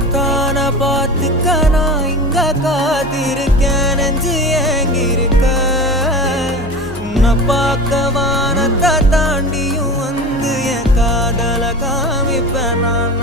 உன்னத்தான பார்த்துக்க நான் இங்க காத்திருக்கேன் நெஞ்சு ஏங்கிருக்க உன்னை பார்க்க வானத்தை தாண்டியும் வந்து என் காதல காமிப்பேன் நான்